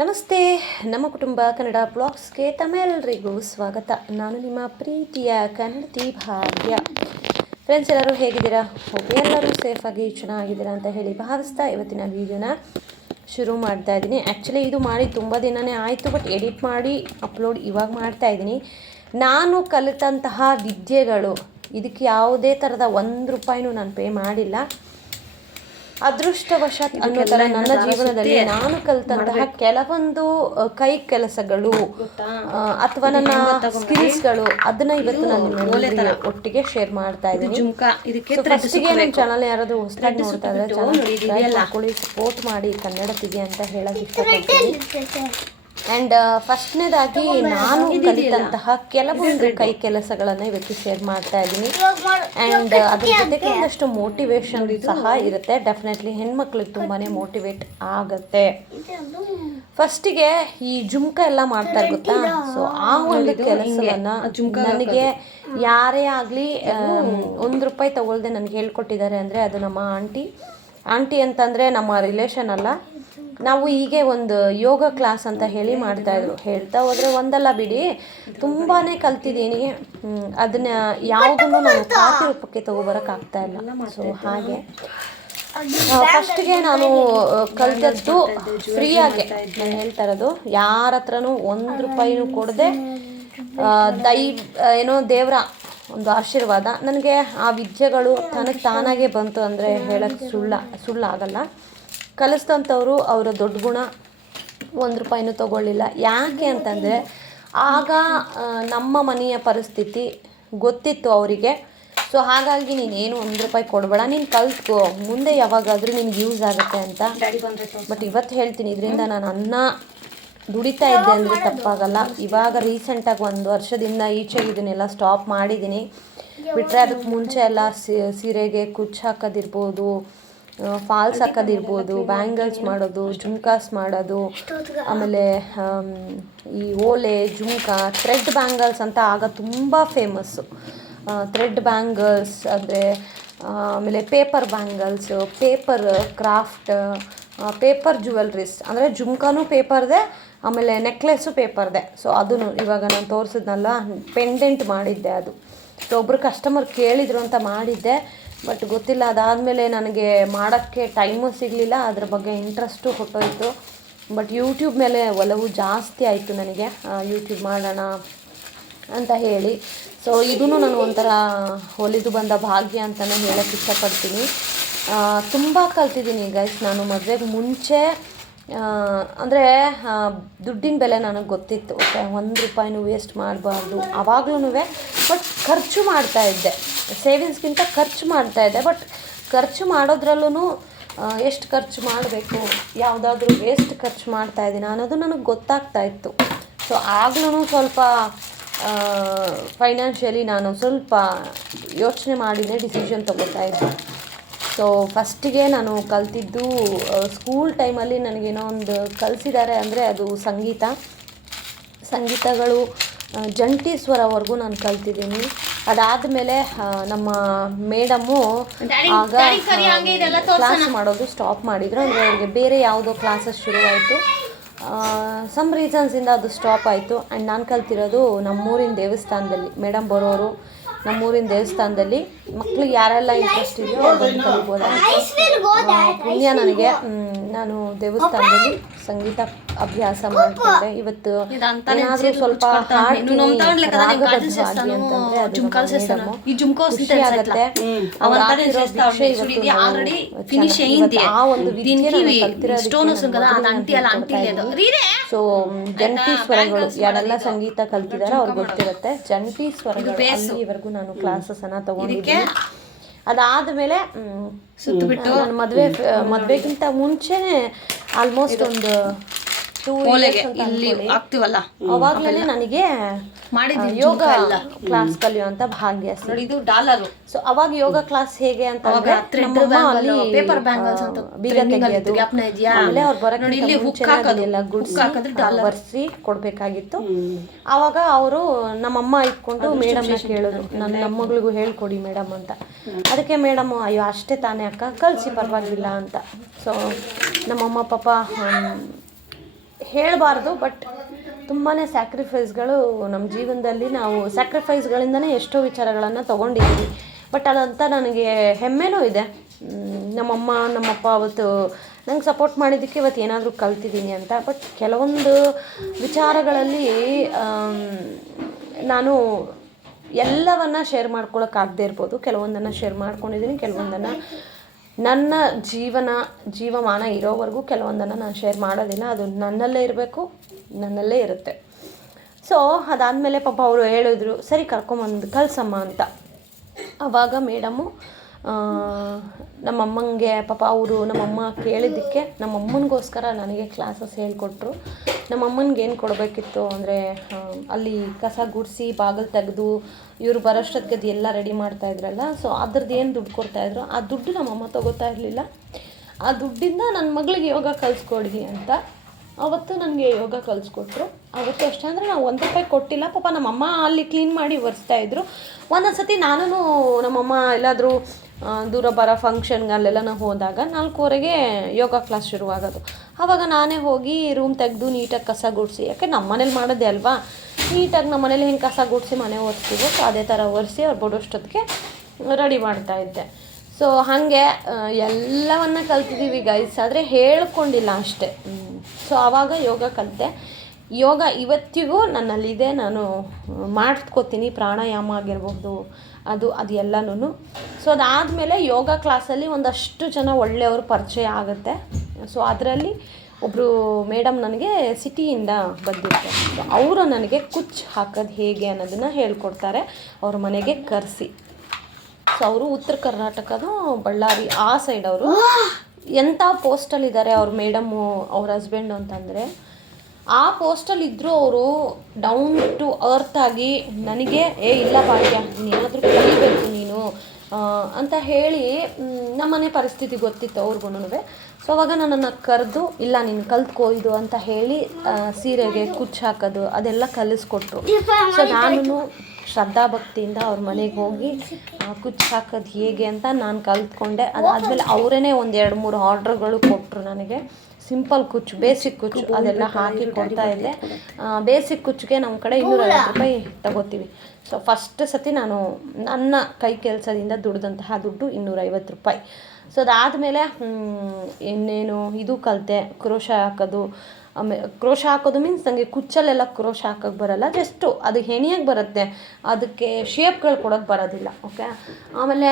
ನಮಸ್ತೆ, ನಮ್ಮ ಕುಟುಂಬ ಕನ್ನಡ ಬ್ಲಾಗ್ಸ್ಗೆ ತಮ್ಮೆಲ್ಲರಿಗೂ ಸ್ವಾಗತ. ನಾನು ನಿಮ್ಮ ಪ್ರೀತಿಯ ಕನ್ನಡತಿ ಭಾಗ್ಯ. ಫ್ರೆಂಡ್ಸ್, ಎಲ್ಲರೂ ಹೇಗಿದ್ದೀರಾ? ಎಲ್ಲರೂ ಸೇಫಾಗಿ ಚೆನ್ನಾಗಿದ್ದೀರಾ ಅಂತ ಹೇಳಿ ಭಾವಿಸ್ತಾ ಇವತ್ತಿನ ವೀಡಿಯೋನ ಶುರು ಮಾಡ್ತಾ ಇದ್ದೀನಿ. ಆ್ಯಕ್ಚುಲಿ ಇದು ಮಾಡಿ ತುಂಬ ದಿನವೇ ಆಯಿತು, ಬಟ್ ಎಡಿಟ್ ಮಾಡಿ ಅಪ್ಲೋಡ್ ಇವಾಗ ಮಾಡ್ತಾ ಇದ್ದೀನಿ. ನಾನು ಕಲಿತಂತಹ ವಿದ್ಯೆಗಳು, ಇದಕ್ಕೆ ಯಾವುದೇ ಥರದ ₹1 ನಾನು ಪೇ ಮಾಡಿಲ್ಲ. ಅದೃಷ್ಟವಶಾತ್ ಅನ್ನೋ ಥರ ನನ್ನ ಜೀವನದಲ್ಲಿ ನಾನು ಕಲಿತಂತಹ ಕೆಲವೊಂದು ಕೈ ಕೆಲಸಗಳು ಅಥವಾ ನನ್ನ ಸ್ಕಿಲ್ಸ್ಗಳು ಅದನ್ನ ಇವತ್ತು ನಾನು ಒಟ್ಟಿಗೆ ಶೇರ್ ಮಾಡ್ತಾ ಇದ್ದೀನಿ. ಫಸ್ಟಿಗೆ ನನ್ನ ಚಾನಲ್ ಯಾರಾದರೂ ಹೊಸದಾಗಿ ನೋಡ್ತಾ ಇದ್ರೆ ಚಾನಲ್ ಮಾಡ್ಕೊಳ್ಳಿ, ಸಪೋರ್ಟ್ ಮಾಡಿ ಕನ್ನಡತಿಗೆ ಅಂತ ಹೇಳಕ್ ಇಷ್ಟಪಡ್ತೀನಿ. ಆ್ಯಂಡ್ ಫಸ್ಟ್ನೇದಾಗಿ ನಾನು ಕಲಿತಂತಹ ಕೆಲವೊಂದು ಕೈ ಕೆಲಸಗಳನ್ನು ಇವತ್ತು ಶೇರ್ ಮಾಡ್ತಾ ಇದ್ದೀನಿ. ಆ್ಯಂಡ್ ಅದ್ರ ಜೊತೆಗೆ ಒಂದಷ್ಟು ಮೋಟಿವೇಶನ್ ಸಹ ಇರುತ್ತೆ. ಡೆಫಿನೆಟ್ಲಿ ಹೆಣ್ಮಕ್ಳಿಗೆ ತುಂಬಾ ಮೋಟಿವೇಟ್ ಆಗುತ್ತೆ. ಫಸ್ಟಿಗೆ ಈ ಜುಮ್ಕ ಎಲ್ಲ ಮಾಡ್ತಾರೆ ಗೊತ್ತಾ? ಸೊ ಆ ಒಂದು ಕೆಲಸವನ್ನು ನನಗೆ ಯಾರೇ ಆಗಲಿ ₹1 ತಗೊಳ್ದೆ ನನಗೆ ಹೇಳ್ಕೊಟ್ಟಿದ್ದಾರೆ ಅಂದರೆ ಅದು ನಮ್ಮ ಆಂಟಿ ಅಂತಂದರೆ ನಮ್ಮ ರಿಲೇಷನ್ ಅಲ್ಲ. ನಾವು ಹೀಗೆ ಒಂದು ಯೋಗ ಕ್ಲಾಸ್ ಅಂತ ಹೇಳಿ ಮಾಡ್ತಾಯಿದ್ರು. ಹೇಳ್ತಾ ಹೋದರೆ ಒಂದಲ್ಲ ಬಿಡಿ, ತುಂಬಾ ಕಲ್ತಿದ್ದೀನಿ. ಅದನ್ನ ಯಾವುದನ್ನು ನಾನು ಖಾತೆ ರೂಪಕ್ಕೆ ತೊಗೊಬರೋಕ್ಕಾಗ್ತಾ ಇಲ್ಲ. ಸೊ ಹಾಗೆ ಫಸ್ಟಿಗೆ ನಾನು ಕಲಿತದ್ದು ಫ್ರೀಯಾಗೆ. ನಾನು ಹೇಳ್ತಾ ಇರೋದು, ಯಾರ ಹತ್ರನೂ ₹1 ಕೊಡದೆ ದೇವರ ಒಂದು ಆಶೀರ್ವಾದ ನನಗೆ ಆ ವಿದ್ಯೆಗಳು ತಾನಾಗೆ ಬಂತು ಅಂದರೆ ಹೇಳಕ್ಕೆ ಸುಳ್ಳಾಗಲ್ಲ. ಕಲಿಸಿದಂಥವ್ರು ಅವರ ದೊಡ್ಡ ಗುಣ, ₹1 ತೊಗೊಳ್ಳಿಲ್ಲ. ಯಾಕೆ ಅಂತಂದರೆ ಆಗ ನಮ್ಮ ಮನೆಯ ಪರಿಸ್ಥಿತಿ ಗೊತ್ತಿತ್ತು ಅವರಿಗೆ. ಸೊ ಹಾಗಾಗಿ ನೀನೇನು ₹1 ಕೊಡಬೇಡ, ನೀನು ಕಲ್ತ್ಕೋ, ಮುಂದೆ ಯಾವಾಗಾದರೂ ನಿನ್ಗೆ ಯೂಸ್ ಆಗುತ್ತೆ ಅಂತ. ಬಟ್ ಇವತ್ತು ಹೇಳ್ತೀನಿ, ಇದರಿಂದ ನಾನು ಅನ್ನ ದುಡಿತಾ ಇದ್ದೆ ಅಂದರೆ ತಪ್ಪಾಗಲ್ಲ. ಇವಾಗ ರೀಸೆಂಟಾಗಿ 1 ವರ್ಷದಿಂದ ಈಚೆಗೆ ಇದನ್ನೆಲ್ಲ ಸ್ಟಾಪ್ ಮಾಡಿದ್ದೀನಿ. ಬಿಟ್ಟರೆ ಅದಕ್ಕೆ ಮುಂಚೆ ಎಲ್ಲ ಸೀರೆಗೆ ಕುಚ್ಚು ಹಾಕೋದಿರ್ಬೋದು, ಫಾಲ್ಸ್ ಹಾಕೋದಿರ್ಬೋದು, ಬ್ಯಾಂಗಲ್ಸ್ ಮಾಡೋದು, ಜುಮ್ಕಾಸ್ ಮಾಡೋದು, ಆಮೇಲೆ ಈ ಓಲೆ ಜುಮ್ಕಾ, ಥ್ರೆಡ್ ಬ್ಯಾಂಗಲ್ಸ್ ಅಂತ ಆಗ ತುಂಬ ಫೇಮಸ್ಸು. ಥ್ರೆಡ್ ಬ್ಯಾಂಗಲ್ಸ್ ಅಂದರೆ, ಆಮೇಲೆ paper bangles, paper craft, paper jewelleries ಅಂದರೆ ಜುಮ್ಕಾನೂ ಪೇಪರ್ದೆ, ಆಮೇಲೆ ನೆಕ್ಲೆಸ್ಸು ಪೇಪರ್ದೆ. ಸೊ ಅದನ್ನು ಇವಾಗ ನಾನು ತೋರಿಸಿದ್ನಲ್ಲ, ಪೆಂಡೆಂಟ್ ಮಾಡಿದ್ದೆ. ಅದು ಸೊ ಒಬ್ಬರು ಕಸ್ಟಮರ್ ಕೇಳಿದರು ಅಂತ ಮಾಡಿದ್ದೆ. ಬಟ್ ಗೊತ್ತಿಲ್ಲ, ಅದಾದಮೇಲೆ ನನಗೆ ಮಾಡೋಕ್ಕೆ ಟೈಮು ಸಿಗಲಿಲ್ಲ, ಅದ್ರ ಬಗ್ಗೆ ಇಂಟ್ರೆಸ್ಟು ಹೊಟ್ಟೋಯ್ತು. ಬಟ್ ಯೂಟ್ಯೂಬ್ ಮೇಲೆ ಒಲವು ಜಾಸ್ತಿ ಆಯಿತು ನನಗೆ, ಯೂಟ್ಯೂಬ್ ಮಾಡೋಣ ಅಂತ ಹೇಳಿ. ಸೊ ಇದೂ ನಾನು ಒಂಥರ ಹೊಲಿದು ಬಂದ ಭಾಗ್ಯ ಅಂತಲೇ ಹೇಳೋಕ್ಕೆ ಇಷ್ಟಪಡ್ತೀನಿ. ತುಂಬ ಕಲ್ತಿದ್ದೀನಿ ಗೈಸ್. ನಾನು ಮದುವೆಗೆ ಮುಂಚೆ ಅಂದರೆ ದುಡ್ಡಿನ ಬೆಲೆ ನನಗೆ ಗೊತ್ತಿತ್ತು. ₹1 ವೇಸ್ಟ್ ಮಾಡಬಾರ್ದು ಆವಾಗ್ಲೂ. ಬಟ್ ಖರ್ಚು ಮಾಡ್ತಾಯಿದ್ದೆ, ಸೇವಿಂಗ್ಸ್ಗಿಂತ ಖರ್ಚು ಮಾಡ್ತಾಯಿದ್ದೆ. ಬಟ್ ಖರ್ಚು ಮಾಡೋದ್ರಲ್ಲೂ ಎಷ್ಟು ಖರ್ಚು ಮಾಡಬೇಕು, ಯಾವುದಾದ್ರೂ ವೇಸ್ಟ್ ಖರ್ಚು ಮಾಡ್ತಾಯಿದ್ದೀನಿ ಅನ್ನೋದು ನನಗೆ ಗೊತ್ತಾಗ್ತಾ ಇತ್ತು. ಸೊ ಆಗ್ಲೂ ಸ್ವಲ್ಪ ಫೈನಾನ್ಷಿಯಲಿ ನಾನು ಸ್ವಲ್ಪ ಯೋಚನೆ ಮಾಡಿನೇ ಡಿಸಿಷನ್ ತೊಗೋತಾಯಿದ್ದೆ. ಸೊ ಫಸ್ಟಿಗೆ ನಾನು ಕಲ್ತಿದ್ದು ಸ್ಕೂಲ್ ಟೈಮಲ್ಲಿ ನನಗೇನೋ ಒಂದು ಕಲಿಸಿದ್ದಾರೆ ಅಂದರೆ ಅದು ಸಂಗೀತಗಳು ಜಂಟಿ ಸ್ವರವರೆಗೂ ನಾನು ಕಲ್ತಿದ್ದೀನಿ. ಅದಾದಮೇಲೆ ನಮ್ಮ ಮೇಡಮ್ಮು ಆಗ ಕ್ಲಾಸ್ ಮಾಡೋದು ಸ್ಟಾಪ್ ಮಾಡಿದರು. ಅಂದರೆ ಅವ್ರಿಗೆ ಬೇರೆ ಯಾವುದೋ ಕ್ಲಾಸಸ್ ಶುರುವಾಯಿತು. ಸಮ್ ರೀಸನ್ಸಿಂದ ಅದು ಸ್ಟಾಪ್ ಆಯಿತು. ಆ್ಯಂಡ್ ನಾನು ಕಲ್ತಿರೋದು ನಮ್ಮೂರಿನ ದೇವಸ್ಥಾನದಲ್ಲಿ. ಮೇಡಮ್ ಬರೋರು ನಮ್ಮೂರಿನ ದೇವಸ್ಥಾನದಲ್ಲಿ. ಮಕ್ಳಿಗೆ ಯಾರೆಲ್ಲ ಇಂಟ್ರೆಸ್ಟ್ ಇದೆಯೋ ಅವ್ರು ಕಲಿಬೋದು. ಪುಣ್ಯ ನನಗೆ, ನಾನು ದೇವಸ್ಥಾನದಲ್ಲಿ ಸಂಗೀತ ಅಭ್ಯಾಸ ಮಾಡ್ಕೊಂಡೆ. ಇವತ್ತು ಏನಾದರೂ ಸ್ವಲ್ಪ ಹಾಡ್ತೀನಿ ರಾಗಬದ್ಧವಾಗಿ ಅಂತಂದರೆ ಅದು ಖುಷಿ ಆಗುತ್ತೆ. ಆ ಒಂದು ವಿದ್ಯೆ ಸೊ ಜಂಟಿ ಸ್ವರಗಳು ಯಾರೆಲ್ಲ ಸಂಗೀತ ಕಲ್ತಿದಾರೋ ಅವ್ರಿಗೆ ಗೊತ್ತಿರುತ್ತೆ. ಜಂಟಿ ಸ್ವರಗಳು ಅಲ್ಲಿವರೆಗೂ ನಾನು ಕ್ಲಾಸಸ್ಸನ್ನು ತಗೊಂಡಿದ್ದೀನಿ. ಅದಾದಮೇಲೆ ನಾನು ಮದುವೆಗಿಂತ ಮುಂಚೆನೇ ಆಲ್ಮೋಸ್ಟ್ ಒಂದು 2 years ಅವಾಗಲೇ ನನಗೆ ಯೋಗ ಕ್ಲಾಸ್ ಕಲಿಯುವಂಥ ಭಾಗ್ಯ ಸಿಕ್ತು. ಸೊ ಅವಾಗ ಯೋಗ ಕ್ಲಾಸ್ ಹೇಗೆ ಅಂತಂದ್ರೆ ಅಲ್ಲಿ ಬೀಗ ತೆಗೆಯೋದು, ಆಮೇಲೆ ಅವ್ರು ಬರೋಕ್ಕಿಂತ ಗುಡ್ಸ್ ಬರ್ಸಿ ಕೊಡಬೇಕಾಗಿತ್ತು. ಆವಾಗ ಅವರು ನಮ್ಮಮ್ಮ ಇಟ್ಕೊಂಡು ಮೇಡಮ್ನ ಕೇಳಿದ್ರು, ನನ್ನ ಮಗಳಿಗೂ ಹೇಳ್ಕೊಡಿ ಮೇಡಮ್ ಅಂತ. ಅದಕ್ಕೆ ಮೇಡಮ್ ಅಯ್ಯೋ ಅಷ್ಟೇ ತಾನೇ ಅಕ್ಕ, ಕಲಿಸಿ ಪರವಾಗಿಲ್ಲ ಅಂತ. ಸೊ ನಮ್ಮಮ್ಮ ಪಾಪ ಹೇಳಬಾರ್ದು, ಬಟ್ ತುಂಬಾ ಸ್ಯಾಕ್ರಿಫೈಸ್ಗಳು ನಮ್ಮ ಜೀವನದಲ್ಲಿ ನಾವು ಸ್ಯಾಕ್ರಿಫೈಸ್ಗಳಿಂದನೇ ಎಷ್ಟೋ ವಿಚಾರಗಳನ್ನು ತೊಗೊಂಡಿದ್ದೀವಿ. ಬಟ್ ಅದಂತ ನನಗೆ ಹೆಮ್ಮೆನೂ ಇದೆ. ನಮ್ಮಮ್ಮ ನಮ್ಮಪ್ಪ ಅವತ್ತು ನಂಗೆ ಸಪೋರ್ಟ್ ಮಾಡಿದ್ದಕ್ಕೆ ಇವತ್ತು ಏನಾದರೂ ಕಲ್ತಿದ್ದೀನಿ ಅಂತ. ಬಟ್ ಕೆಲವೊಂದು ವಿಚಾರಗಳಲ್ಲಿ ನಾನು ಎಲ್ಲವನ್ನು ಶೇರ್ ಮಾಡ್ಕೊಳಕ್ಕಾಗದೇ ಇರ್ಬೋದು. ಕೆಲವೊಂದನ್ನು ಶೇರ್ ಮಾಡ್ಕೊಂಡಿದ್ದೀನಿ, ಕೆಲವೊಂದನ್ನು ನನ್ನ ಜೀವಮಾನ ಇರೋವರೆಗೂ ಕೆಲವೊಂದನ್ನು ನಾನು ಶೇರ್ ಮಾಡೋದಿಲ್ಲ. ಅದು ನನ್ನಲ್ಲೇ ಇರಬೇಕು, ನನ್ನಲ್ಲೇ ಇರುತ್ತೆ. ಸೊ ಅದಾದಮೇಲೆ ಪಾಪ ಅವರು ಹೇಳಿದ್ರು, ಸರಿ ಕರ್ಕೊಂಬಂದು ಕಳ್ಸಮ್ಮ ಅಂತ. ಆವಾಗ ಮೇಡಮು ನಮ್ಮಮ್ಮಂಗೆ ಪಾಪ ಅವರು ನಮ್ಮಮ್ಮ ಕೇಳಿದ್ದಕ್ಕೆ ನಮ್ಮಮ್ಮನಿಗೋಸ್ಕರ ನನಗೆ ಕ್ಲಾಸಸ್ ಹೇಳ್ಕೊಟ್ರು. ನಮ್ಮಮ್ಮನಿಗೆ ಏನು ಕೊಡಬೇಕಿತ್ತು ಅಂದರೆ ಅಲ್ಲಿ ಕಸ ಗುಡಿಸಿ ಬಾಗಿಲು ತೆಗೆದು ಇವರು ಬರೋಷ್ಟೊತ್ತಿಗೆ ಅದು ಎಲ್ಲ ರೆಡಿ ಮಾಡ್ತಾಯಿದ್ರಲ್ಲ, ಸೊ ಅದ್ರದ್ದು ಏನು ದುಡ್ಡು ಕೊಡ್ತಾಯಿದ್ರು, ಆ ದುಡ್ಡು ನಮ್ಮಮ್ಮ ತೊಗೋತಾ ಇರಲಿಲ್ಲ. ಆ ದುಡ್ಡಿಂದ ನನ್ನ ಮಗಳಿಗೆ ಯೋಗ ಕಲಿಸ್ಕೊಡಿ ಅಂತ ಅವತ್ತು ನನಗೆ ಯೋಗ ಕಲಿಸ್ಕೊಟ್ರು. ಅವತ್ತು ಅಷ್ಟೇ ಅಂದರೆ ನಾವು ₹1 ಕೊಟ್ಟಿಲ್ಲ. ಪಾಪ ನಮ್ಮಮ್ಮ ಅಲ್ಲಿ ಕ್ಲೀನ್ ಮಾಡಿ ಒರೆಸ್ತಾಯಿದ್ರು. ಒಂದೊಂದು ಸತಿ ನಾನು ನಮ್ಮಮ್ಮ ಎಲ್ಲಾದರೂ ದೂರ ಬರೋ ಫಂಕ್ಷನ್ಗೆ ಅಲ್ಲೆಲ್ಲ ನಾವು ಹೋದಾಗ 4:15ಗೆ ಯೋಗ ಕ್ಲಾಸ್ ಶುರುವಾಗೋದು. ಆವಾಗ ನಾನೇ ಹೋಗಿ ರೂಮ್ ತೆಗೆದು ನೀಟಾಗಿ ಕಸ ಗುಡಿಸಿ, ಯಾಕೆ ನಮ್ಮ ಮನೇಲಿ ಮಾಡೋದೇ ಅಲ್ವಾ, ನೀಟಾಗಿ ನಮ್ಮ ಮನೇಲಿ ಹೆಂಗೆ ಕಸ ಗುಡಿಸಿ ಮನೆ ಒರೆಸ್ತೀವೋ ಸೊ ಅದೇ ಥರ ಒರೆಸಿ ಅವ್ರು ಬಡೋಷ್ಟೊತ್ತಿಗೆ ರೆಡಿ ಮಾಡ್ತಾಯಿದ್ದೆ. ಸೊ ಹಾಗೆ ಎಲ್ಲವನ್ನ ಕಲ್ತಿದ್ದೀವಿ ಗೈಸ್, ಆದರೆ ಹೇಳ್ಕೊಂಡಿಲ್ಲ ಅಷ್ಟೇ. ಸೊ ಆವಾಗ ಯೋಗ ಕಲಿತೆ. ಯೋಗ ಇವತ್ತಿಗೂ ನನ್ನಲ್ಲಿದೆ, ನಾನು ಮಾಡ್ಕೋತೀನಿ. ಪ್ರಾಣಾಯಾಮ ಆಗಿರ್ಬೋದು, ಅದು ಎಲ್ಲನೂ. ಸೊ ಅದಾದಮೇಲೆ ಯೋಗ ಕ್ಲಾಸಲ್ಲಿ ಒಂದಷ್ಟು ಜನ ಒಳ್ಳೆಯವರು ಪರಿಚಯ ಆಗುತ್ತೆ. ಸೊ ಅದರಲ್ಲಿ ಒಬ್ಬರು ಮೇಡಮ್ ನನಗೆ ಸಿಟಿಯಿಂದ ಬಂದಿರ್ತಾರೆ. ಸೊ ಅವರು ನನಗೆ ಕುಚ್ಚು ಹಾಕೋದು ಹೇಗೆ ಅನ್ನೋದನ್ನು ಹೇಳ್ಕೊಡ್ತಾರೆ, ಅವ್ರ ಮನೆಗೆ ಕರೆಸಿ. ಸೊ ಅವರು ಉತ್ತರ ಕರ್ನಾಟಕದ ಬಳ್ಳಾರಿ ಆ ಸೈಡ್ ಅವರು. ಎಂಥ ಪೋಸ್ಟಲ್ಲಿದ್ದಾರೆ ಅವ್ರ ಮೇಡಮ್ಮು, ಅವ್ರ ಹಸ್ಬೆಂಡು ಅಂತಂದರೆ ಆ ಪೋಸ್ಟಲ್ಲಿ ಇದ್ದರೂ ಅವರು ಡೌನ್ ಟು ಅರ್ತ್ ಆಗಿ ನನಗೆ ಇಲ್ಲ ಭಾಗ್ಯ ನೀನಾದರೂ ಕಲಿಬೇಕು ನೀನು ಅಂತ ಹೇಳಿ ನಮ್ಮನೆ ಪರಿಸ್ಥಿತಿ ಗೊತ್ತಿತ್ತು ಅವ್ರಿಗೂ. ಸೊ ಅವಾಗ ನನ್ನನ್ನು ಕರೆದು ಇಲ್ಲ ನೀನು ಕಲ್ತ್ಕೋ ಇದು ಅಂತ ಹೇಳಿ ಸೀರೆಗೆ ಕುಚ್ಚು ಹಾಕೋದು ಅದೆಲ್ಲ ಕಲಿಸ್ಕೊಟ್ರು. ಸೊ ನಾನು ಶ್ರದ್ಧಾ ಭಕ್ತಿಯಿಂದ ಅವ್ರ ಮನೆಗೆ ಹೋಗಿ ಕುಚ್ಚು ಹಾಕೋದು ಹೇಗೆ ಅಂತ ನಾನು ಕಲ್ತ್ಕೊಂಡೆ. ಅದಾದಮೇಲೆ ಅವರೇ 1-2-3 ಆರ್ಡ್ರ್ಗಳು ಕೊಟ್ಟರು ನನಗೆ. ಸಿಂಪಲ್ ಕುಚ್ಚು, ಬೇಸಿಕ್ ಕುಚ್ಚು ಅದೆಲ್ಲ ಹಾಕಿ ಕೊಡ್ತಾ ಇದ್ದೆ. ಬೇಸಿಕ್ ಕುಚ್ಚಿಗೆ ನಮ್ಮ ಕಡೆ ₹250 ತಗೋತೀವಿ. ಸೊ ಫಸ್ಟ್ ಸತಿ ನಾನು ನನ್ನ ಕೈ ಕೆಲಸದಿಂದ ದುಡ್ದಂತಹ ದುಡ್ಡು ₹250. ಸೊ ಅದಾದಮೇಲೆ ಇನ್ನೇನು ಇದು ಕಲಿತೆ, ಕ್ರೋಶ ಹಾಕೋದು. ಆಮೇಲೆ ಕ್ರೋಶ ಹಾಕೋದು ಮೀನ್ಸ್ ನನಗೆ ಕುಚ್ಚಲ್ಲೆಲ್ಲ ಕ್ರೋಶ ಹಾಕೋಕ್ಕೆ ಬರೋಲ್ಲ, ಜಸ್ಟು ಅದು ಹೆಣಿಯಾಗಿ ಬರುತ್ತೆ, ಅದಕ್ಕೆ ಶೇಪ್ಗಳು ಕೊಡೋಕ್ಕೆ ಬರೋದಿಲ್ಲ. ಓಕೆ, ಆಮೇಲೆ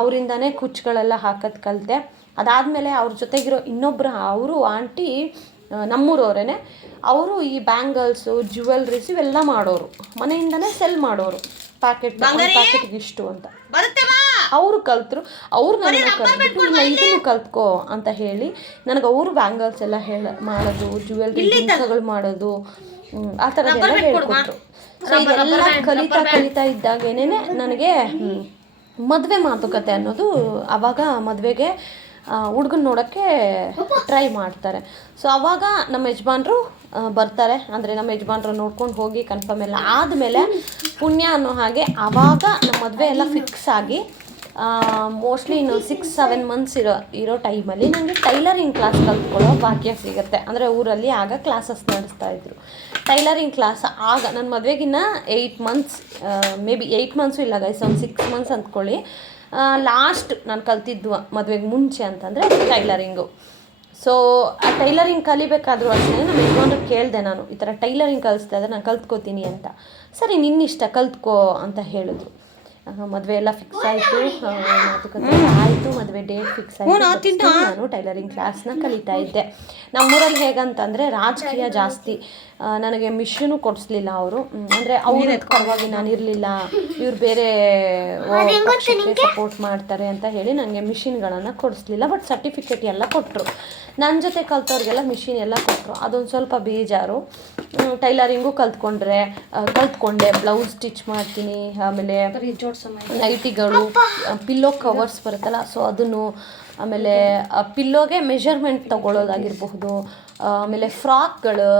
ಅವರಿಂದನೇ ಕುಚ್ಚುಗಳೆಲ್ಲ ಹಾಕೋದು ಕಲಿತೆ. ಅದಾದಮೇಲೆ ಅವ್ರ ಜೊತೆಗಿರೋ ಇನ್ನೊಬ್ಬರು ಅವರು ಆಂಟಿ ನಮ್ಮೂರವರೇ, ಅವರು ಈ ಬ್ಯಾಂಗಲ್ಸು ಜ್ಯುವೆಲ್ರೀಸ್ ಇವೆಲ್ಲ ಮಾಡೋರು, ಮನೆಯಿಂದನೇ ಸೆಲ್ ಮಾಡೋರು. ಪ್ಯಾಕೆಟ್ಗೆ ಇಷ್ಟು ಅಂತ ಅವರು ಕಲ್ತರು. ಅವ್ರು ನನಗೆ ಕಲ್ತ್ಬಿಟ್ಟು ಇಲ್ಲ ಇದನ್ನು ಕಲ್ತ್ಕೋ ಅಂತ ಹೇಳಿ ನನಗೆ ಅವರು ಬ್ಯಾಂಗಲ್ಸ್ ಎಲ್ಲ ಮಾಡೋದು, ಜ್ಯುವೆಲ್ರಿ ಜಿಂಕಗಳು ಮಾಡೋದು, ಆ ಥರದ್ದೆಲ್ಲ ಹೇಳ್ಕೊಟ್ರು. ಸೊ ಇದೆಲ್ಲ ಕಲಿತಾ ಇದ್ದಾಗೇನೆ ನನಗೆ ಮದುವೆ ಮಾತುಕತೆ ಅನ್ನೋದು, ಆವಾಗ ಮದುವೆಗೆ ಹುಡುಗನ ನೋಡೋಕ್ಕೆ ಟ್ರೈ ಮಾಡ್ತಾರೆ. ಸೊ ಆವಾಗ ನಮ್ಮ ಯಜಮಾನ್ರು ಬರ್ತಾರೆ, ಅಂದರೆ ನಮ್ಮ ಯಜಮಾನ್ರು ನೋಡ್ಕೊಂಡು ಹೋಗಿ ಕನ್ಫರ್ಮ್ ಎಲ್ಲ ಆದಮೇಲೆ ಪುಣ್ಯ ಅನ್ನೋ ಹಾಗೆ ಆವಾಗ ನಮ್ಮ ಮದುವೆ ಎಲ್ಲ ಫಿಕ್ಸ್ ಆಗಿ ಮೋಸ್ಟ್ಲಿ ಇನ್ನು 6-7 ಮಂತ್ಸ್ ಇರೋ ಟೈಮಲ್ಲಿ ನನಗೆ ಟೈಲರಿಂಗ್ ಕ್ಲಾಸ್ ಕಲ್ತ್ಕೊಳ್ಳೋ ಭಾಗ್ಯ ಸಿಗುತ್ತೆ. ಅಂದರೆ ಊರಲ್ಲಿ ಆಗ ಕ್ಲಾಸಸ್ ನಡೆಸ್ತಾಯಿದ್ರು ಟೈಲರಿಂಗ್ ಕ್ಲಾಸ್. ಆಗ ನನ್ನ ಮದುವೆಗಿನ್ನ 8 ಮಂತ್ಸ್, ಮೇ ಬಿ 8 ಮಂತ್ಸು ಇಲ್ಲ ಗೈಸ್, ಒಂದು 6 ಮಂತ್ಸ್ ಅಂದ್ಕೊಳ್ಳಿ. ಲಾಸ್ಟ್ ನಾನು ಕಲ್ತಿದ್ದು ಮದುವೆಗೆ ಮುಂಚೆ ಅಂತಂದರೆ ಟೈಲರಿಂಗು. ಸೊ ಆ ಟೈಲರಿಂಗ್ ಕಲಿಬೇಕಾದ್ರೂ ಅಷ್ಟೇ ನಮ್ಮ ಯಜಮಾನ್ರಿಗೆ ಕೇಳಿದೆ ನಾನು, ಈ ಥರ ಟೈಲರಿಂಗ್ ಕಲಿಸ್ತಾ ಇದ್ದರೆ ನಾನು ಕಲ್ತ್ಕೋತೀನಿ ಅಂತ. ಸರಿ ನಿನ್ನಿಷ್ಟ ಕಲ್ತ್ಕೋ ಅಂತ ಹೇಳಿದ್ರು. ಮದುವೆ ಎಲ್ಲ ಫಿಕ್ಸ್ ಆಯಿತು, ಮಾತುಕತೆ ಆಯಿತು, ಮದುವೆ ಡೇಟ್ ಫಿಕ್ಸ್ ಆಯಿತು. ನಾನು ಟೈಲರಿಂಗ್ ಕ್ಲಾಸ್ನ ಕಲಿತಾ ಇದ್ದೆ. ನಮ್ಮೂರಲ್ಲಿ ಹೇಗಂತಂದರೆ ರಾಜಕೀಯ ಜಾಸ್ತಿ, ನನಗೆ ಮಿಷಿನು ಕೊಡಿಸ್ಲಿಲ್ಲ ಅವರು. ಅಂದರೆ ಅವ್ರ ಪರವಾಗಿ ನಾನು ಇರಲಿಲ್ಲ, ಇವ್ರು ಬೇರೆ ಪಕ್ಷಕ್ಕೆ ಸಪೋರ್ಟ್ ಮಾಡ್ತಾರೆ ಅಂತ ಹೇಳಿ ನನಗೆ ಮಿಷಿನ್ಗಳನ್ನು ಕೊಡಿಸ್ಲಿಲ್ಲ. ಬಟ್ ಸರ್ಟಿಫಿಕೇಟ್ ಎಲ್ಲ ಕೊಟ್ಟರು. ನನ್ನ ಜೊತೆ ಕಲ್ತವ್ರಿಗೆಲ್ಲ ಮಿಷಿನ್ ಎಲ್ಲ ಕೊಟ್ಟರು. ಅದೊಂದು ಸ್ವಲ್ಪ ಬೇಜಾರು. ಟೈಲರಿಂಗು ಕಲ್ತ್ಕೊಂಡೆ, ಬ್ಲೌಸ್ ಸ್ಟಿಚ್ ಮಾಡ್ತೀನಿ, ಆಮೇಲೆ ನೈಟಿಗಳು, ಪಿಲ್ಲೋ ಕವರ್ಸ್ ಬರುತ್ತಲ್ಲ ಸೊ ಅದನ್ನು, ಆಮೇಲೆ ಪಿಲ್ಲೋಗೆ ಮೆಷರ್ಮೆಂಟ್ ತೊಗೊಳ್ಳೋದಾಗಿರಬಹುದು, ಆಮೇಲೆ ಫ್ರಾಕ್ಗಳು,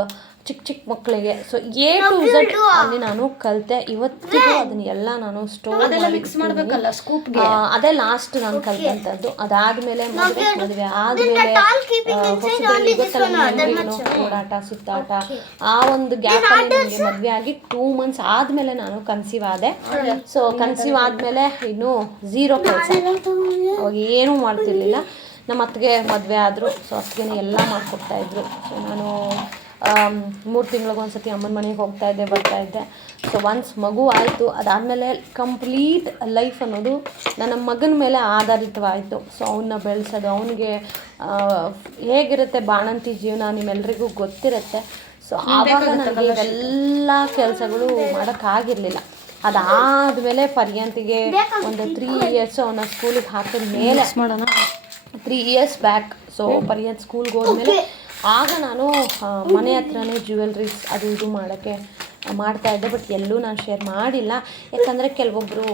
ಚಿಕ್ಕ ಮಕ್ಕಳಿಗೆ. ಸೊ ಎ ಟು ಝೆಡ್ ಅಲ್ಲಿ ನಾನು ಕಲಿತೆ. ಇವತ್ತಿಗೂ ಅದನ್ನ ಎಲ್ಲ ನಾನು ಸ್ಟೋರ್ ಮಿಕ್ಸ್ ಮಾಡಬೇಕಲ್ಲ ಸ್ಕೂಪ್ಗೆ. ಅದೇ ಲಾಸ್ಟ್ ನಾನು ಕಲಿತಂಥದ್ದು. ಅದಾದಮೇಲೆ ಮದುವೆ ಆದಮೇಲೆ ಹೊಸದಲ್ಲಿ ಗೊತ್ತಲ್ಲ ಓಡಾಟ ಸುತ್ತಾಟ, ಆ ಒಂದು ಗ್ಯಾಪಲ್ಲಿ ನನಗೆ ಮದುವೆ ಆಗಿ 2 months ಆದಮೇಲೆ ನಾನು ಕನ್ಸೀವ್ ಆದೆ. ಸೊ ಕನ್ಸೀವ್ ಆದಮೇಲೆ ಇನ್ನೂ 0 ಕೆಲಸ, ಅವಾಗ ಏನೂ ಮಾಡ್ತಿರ್ಲಿಲ್ಲ. ನಮ್ಮ ಅತ್ತಿಗೆ ಮದುವೆ ಆದರು. ಸೊ ಅತ್ತಿಗೆನೇ ಎಲ್ಲ ಮಾಡಿಕೊಡ್ತಾಯಿದ್ರು. ಸೊ ನಾನು 3 ತಿಂಗಳಿಗೊಂದ್ಸತಿ ಅಮ್ಮನ ಮನೆಗೆ ಹೋಗ್ತಾಯಿದ್ದೆ, ಬರ್ತಾಯಿದ್ದೆ. ಸೊ ಒನ್ಸ್ ಮಗು ಆಯಿತು, ಅದಾದಮೇಲೆ ಕಂಪ್ಲೀಟ್ ಲೈಫ್ ಅನ್ನೋದು ನನ್ನ ಮಗನ ಮೇಲೆ ಆಧಾರಿತವಾಯಿತು. ಸೊ ಅವನ್ನ ಬೆಳೆಸೋದು, ಅವನಿಗೆ ಹೇಗಿರುತ್ತೆ ಬಾಣಂತಿ ಜೀವನ ನಿಮ್ಮೆಲ್ರಿಗೂ ಗೊತ್ತಿರುತ್ತೆ. ಸೊ ಆವಾಗ ನನಗೆ ಇವೆಲ್ಲ ಕೆಲಸಗಳು ಮಾಡೋಕ್ಕಾಗಿರಲಿಲ್ಲ. ಅದಾದಮೇಲೆ ಪರ್ಯಂತಿಗೆ ಒಂದು 3 years ಅವನ್ನ ಸ್ಕೂಲಿಗೆ ಹಾಕಿದ ಮೇಲೆ 3 years ಬ್ಯಾಕ್. ಸೊ ಪರ್ಯಂತ್ ಸ್ಕೂಲ್ಗೆ ಹೋದ್ಮೇಲೆ ಆಗ ನಾನು ಮನೆ ಹತ್ರನೇ ಜ್ಯುವೆಲ್ರೀಸ್ ಅದು ಇದು ಮಾಡೋಕ್ಕೆ ಮಾಡ್ತಾಯಿದ್ದೆ. ಬಟ್ ಎಲ್ಲೂ ನಾನು ಶೇರ್ ಮಾಡಿಲ್ಲ, ಯಾಕಂದರೆ ಕೆಲವೊಬ್ಬರು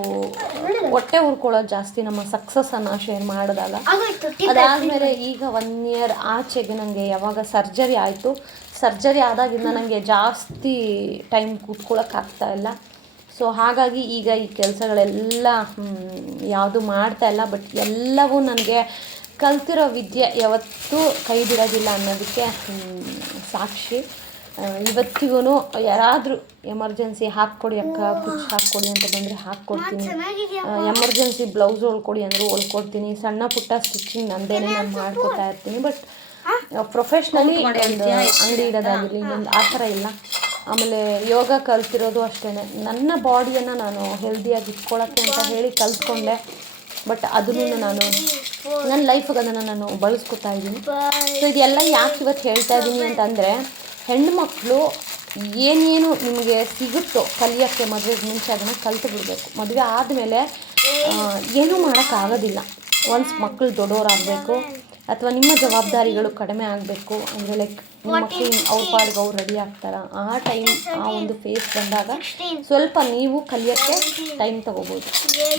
ಹೊಟ್ಟೆ ಉರ್ಕೊಳ್ಳೋದು ಜಾಸ್ತಿ ನಮ್ಮ ಸಕ್ಸಸ್ಸನ್ನು ಶೇರ್ ಮಾಡಿದಾಗ. ಅದಾದಮೇಲೆ ಈಗ 1 year ಆಚೆಗೆ ನನಗೆ ಯಾವಾಗ ಸರ್ಜರಿ ಆಯಿತು, ಸರ್ಜರಿ ಆದಾಗಿಂದ ನನಗೆ ಜಾಸ್ತಿ ಟೈಮ್ ಕೂತ್ಕೊಳ್ಳೋಕ್ಕಾಗ್ತಾಯಿಲ್ಲ. ಸೊ ಹಾಗಾಗಿ ಈಗ ಈ ಕೆಲಸಗಳೆಲ್ಲ ಯಾವುದು ಮಾಡ್ತಾಯಿಲ್ಲ. ಬಟ್ ಎಲ್ಲವೂ ನನಗೆ ಕಲ್ತಿರೋ ವಿದ್ಯೆ ಯಾವತ್ತೂ ಕೈ ಬಿಡೋದಿಲ್ಲ ಅನ್ನೋದಕ್ಕೆ ಸಾಕ್ಷಿ. ಇವತ್ತಿಗೂ ಯಾರಾದರೂ ಎಮರ್ಜೆನ್ಸಿ ಹಾಕ್ಕೊಡಿ ಅಕ್ಕ, ಕುಚ್ಚು ಹಾಕ್ಕೊಡಿ ಅಂತ ಬಂದರೆ ಹಾಕ್ಕೊಡ್ತೀನಿ. ಎಮರ್ಜೆನ್ಸಿ ಬ್ಲೌಸ್ ಹೊಲ್ಕೊಡಿ ಅಂದರೂ ಹೊಲ್ಕೊಡ್ತೀನಿ. ಸಣ್ಣ ಪುಟ್ಟ ಸ್ಟಿಚಿಂಗ್ ನಂದೇನೆ ನಾನು ಮಾಡ್ಕೊತಾ ಇರ್ತೀನಿ. ಬಟ್ ಪ್ರೊಫೆಷ್ನಲಿ ಒಂದು ಅಂಗಡಿ ಇಡೋದಾಗಿರಲಿ ಇನ್ನೊಂದು ಆ ಥರ ಇಲ್ಲ. ಆಮೇಲೆ ಯೋಗ ಕಲ್ತಿರೋದು ಅಷ್ಟೇ, ನನ್ನ ಬಾಡಿಯನ್ನು ನಾನು ಹೆಲ್ದಿಯಾಗಿ ಇಟ್ಕೊಳ್ಳೋಕ್ಕೆ ಅಂತ ಹೇಳಿ ಕಲ್ತ್ಕೊಂಡೆ. ಬಟ್ ಅದನ್ನು ನಾನು ನನ್ನ ಲೈಫಿಗೆ ಅದನ್ನು ನಾನು ಬಳಸ್ಕೊತಾ ಇದ್ದೀನಿ. ಸೊ ಇದೆಲ್ಲ ಯಾಕೆ ಇವತ್ತು ಹೇಳ್ತಾ ಇದ್ದೀನಿ ಅಂತಂದರೆ, ಹೆಣ್ಮಕ್ಳು ಏನೇನು ನಿಮಗೆ ಸಿಗುತ್ತೋ ಕಲಿಯೋಕ್ಕೆ ಮದುವೆಗೆ ಮುಂಚೆ ಅದನ್ನು ಕಲ್ತು ಬಿಡಬೇಕು. ಮದುವೆ ಆದಮೇಲೆ ಏನೂ ಮಾಡೋಕ್ಕಾಗೋದಿಲ್ಲ. ಒನ್ಸ್ ಮಕ್ಕಳು ದೊಡ್ಡವರಾಗಬೇಕು ಅಥವಾ ನಿಮ್ಮ ಜವಾಬ್ದಾರಿಗಳು ಕಡಿಮೆ ಆಗಬೇಕು ಅಂದರೆ ಲೈಕ್ ನಿಮ್ಮ ಮಕ್ಕಳು ಅವ್ರ ಪಾಡಿಗೆ ಅವ್ರು ರೆಡಿ ಆಗ್ತಾರೆ. ಆ ಟೈಮ್ ಆ ಒಂದು ಫೇಸ್ ಬಂದಾಗ ಸ್ವಲ್ಪ ನೀವು ಕಲಿಯೋಕ್ಕೆ ಟೈಮ್ ತೊಗೋಬೋದು.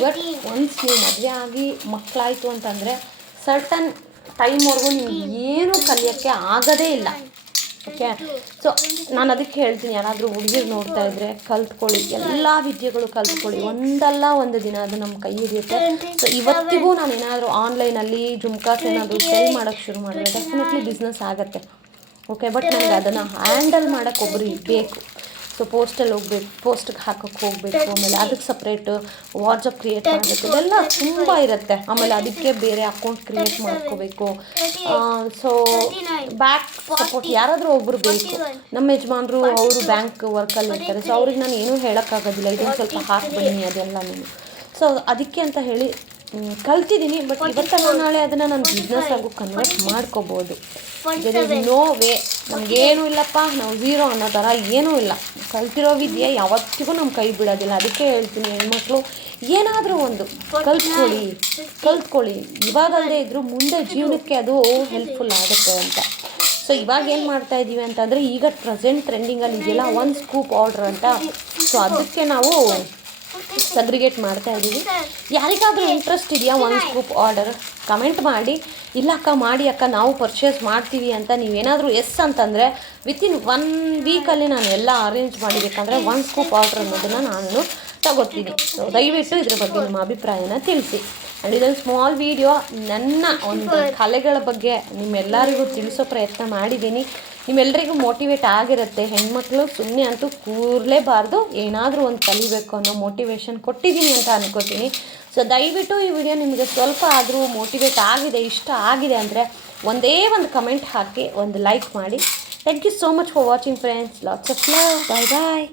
ಬಟ್ ಒನ್ಸ್ ನೀವು ಮದುವೆ ಆಗಿ ಮಕ್ಕಳಾಯಿತು ಅಂತಂದರೆ ಸರ್ಟನ್ ಟೈಮ್ವರೆಗೂ ನಿಮ್ಗೆ ಏನೂ ಕಲಿಯೋಕ್ಕೆ ಆಗೋದೇ ಇಲ್ಲ. ಓಕೆ, ಸೊ ನಾನು ಅದಕ್ಕೆ ಹೇಳ್ತೀನಿ, ಯಾರಾದರೂ ಹುಡುಗಿರು ನೋಡ್ತಾ ಇದ್ದರೆ ಕಲ್ತ್ಕೊಳ್ಳಿ, ಎಲ್ಲ ವಿದ್ಯೆಗಳು ಕಲ್ತ್ಕೊಳ್ಳಿ. ಒಂದಲ್ಲ ಒಂದು ದಿನ ಅದು ನಮ್ಮ ಕೈ ಹಿಡಿಯುತ್ತೆ. ಸೊ ಇವತ್ತಿಗೂ ನಾನು ಏನಾದರೂ ಆನ್ಲೈನಲ್ಲಿ ಜುಮ್ಕಾಸ್ ಏನಾದರೂ ಸೆಲ್ ಮಾಡೋಕ್ಕೆ ಶುರು ಮಾಡಿದ್ರೆ ಡೆಫಿನೆಟ್ಲಿ ಬಿಸ್ನೆಸ್ ಆಗುತ್ತೆ. ಓಕೆ, ಬಟ್ ನನಗೆ ಅದನ್ನು ಹ್ಯಾಂಡಲ್ ಮಾಡೋಕ್ಕೆ ಒಬ್ಬರು ಬೇಕು. ಸೊ ಪೋಸ್ಟಲ್ಲಿ ಹೋಗ್ಬೇಕು, ಪೋಸ್ಟಿಗೆ ಹಾಕೋಕ್ಕೆ ಹೋಗಬೇಕು, ಆಮೇಲೆ ಅದಕ್ಕೆ ಸಪ್ರೇಟು ವಾಟ್ಸಪ್ ಕ್ರಿಯೇಟ್ ಮಾಡಬೇಕು, ಇದೆಲ್ಲ ತುಂಬ ಇರುತ್ತೆ. ಆಮೇಲೆ ಅದಕ್ಕೆ ಬೇರೆ ಅಕೌಂಟ್ ಕ್ರಿಯೇಟ್ ಮಾಡ್ಕೋಬೇಕು. ಸೊ ಬ್ಯಾಕ್ ಸಪೋರ್ಟ್ ಯಾರಾದರೂ ಒಬ್ಬರು ಬೇಕು. ನಮ್ಮ ಯಜಮಾನ್ರು ಅವರು ಬ್ಯಾಂಕ್ ವರ್ಕಲ್ಲಿ ಇರ್ತಾರೆ. ಸೊ ಅವ್ರಿಗೆ ನಾನು ಏನೂ ಹೇಳೋಕ್ಕಾಗೋದಿಲ್ಲ, ಇದನ್ನು ಸ್ವಲ್ಪ ಹಾಕಿ ಬನ್ನಿ ಅದೆಲ್ಲ ನೀನು. ಸೊ ಅದಕ್ಕೆ ಅಂತ ಹೇಳಿ ಕಲ್ತಿದ್ದೀನಿ. ಬಟ್ ಇವತ್ತಲ್ಲ ನಾಳೆ ಅದನ್ನು ನಾನು ಬಿಸ್ನೆಸ್ ಆಗು ಕನ್ವರ್ಟ್ ಮಾಡ್ಕೋಬೋದು. There is no way. ನಮಗೇನೂ ಇಲ್ಲಪ್ಪ, ನಾವು ಝೀರೋ ಅನ್ನೋ ಥರ ಏನೂ ಇಲ್ಲ. ಕಲ್ತಿರೋ ವಿದ್ಯೆ ಯಾವತ್ತಿಗೂ ನಮ್ಮ ಕೈ ಬಿಡೋದಿಲ್ಲ. ಅದಕ್ಕೆ ಹೇಳ್ತೀನಿ, ಹೆಣ್ಮಕ್ಳು ಏನಾದರೂ ಒಂದು ಕಲ್ತ್ಕೊಳ್ಳಿ. ಇವಾಗಲ್ಲದೆ ಇದ್ದರೂ ಮುಂದೆ ಜೀವನಕ್ಕೆ ಅದು ಹೆಲ್ಪ್ಫುಲ್ ಆಗುತ್ತೆ ಅಂತ. ಸೊ ಇವಾಗ ಏನು ಮಾಡ್ತಾ ಇದ್ದೀವಿ ಅಂತಂದರೆ, ಈಗ ಪ್ರೆಸೆಂಟ್ ಟ್ರೆಂಡಿಂಗಲ್ಲಿ ಇದೆಯಲ್ಲ ಒನ್ ಸ್ಕೂಪ್ ಆರ್ಡರ್ ಅಂತ. ಸೊ ಅದಕ್ಕೆ ನಾವು ಸಗ್ರಿಗೇಟ್ ಮಾಡ್ತಾ ಇದ್ದೀವಿ. ಯಾರಿಗಾದರೂ ಇಂಟ್ರೆಸ್ಟ್ ಇದೆಯಾ ಒನ್ ಸ್ಕೂಪ್ ಆರ್ಡರ್ ಕಮೆಂಟ್ ಮಾಡಿ. ಇಲ್ಲ ಅಕ್ಕ ಮಾಡಿ ಅಕ್ಕ ನಾವು ಪರ್ಚೇಸ್ ಮಾಡ್ತೀವಿ ಅಂತ ನೀವೇನಾದರೂ ಎಸ್ ಅಂತಂದರೆ ವಿತಿನ್ 1 ವೀಕಲ್ಲಿ ನಾನು ಎಲ್ಲ ಅರೇಂಜ್ ಮಾಡಿಬೇಕಂದ್ರೆ ಒನ್ ಸ್ಕೂಪ್ ಆರ್ಡರ್ ಅನ್ನೋದನ್ನು ನಾನು ತಗೋತೀನಿ. ಸೊ ದಯವಿಟ್ಟು ಇದ್ರ ಬಗ್ಗೆ ನಿಮ್ಮ ಅಭಿಪ್ರಾಯನ ತಿಳಿಸಿ. ಆ್ಯಂಡ್ ಇದೊಂದು ಸ್ಮಾಲ್ ವಿಡಿಯೋ ನನ್ನ ಒಂದು ಕಲೆಗಳ ಬಗ್ಗೆ ನಿಮ್ಮೆಲ್ಲರಿಗೂ ತಿಳಿಸೋ ಪ್ರಯತ್ನ ಮಾಡಿದ್ದೀನಿ. ನಿಮ್ಮೆಲ್ಲರಿಗೂ ಮೋಟಿವೇಟ್ ಆಗಿರುತ್ತೆ. ಹೆಣ್ಮಕ್ಳು ಸುಮ್ಮನೆ ಅಂತೂ ಕೂರಲೇಬಾರ್ದು, ಏನಾದರೂ ಒಂದು ಕಲಿಬೇಕು ಅನ್ನೋ ಮೋಟಿವೇಶನ್ ಕೊಟ್ಟಿದ್ದೀನಿ ಅಂತ ಅನ್ಕೋತೀನಿ. ಸೊ ದಯವಿಟ್ಟು ಈ ವಿಡಿಯೋ ನಿಮಗೆ ಸ್ವಲ್ಪ ಆದರೂ ಮೋಟಿವೇಟ್ ಆಗಿದೆ, ಇಷ್ಟ ಆಗಿದೆ ಅಂದರೆ ಒಂದೇ ಒಂದು ಕಮೆಂಟ್ ಹಾಕಿ ಒಂದು ಲೈಕ್ ಮಾಡಿ. Thank you so much for watching friends. Lots of love. Bye bye.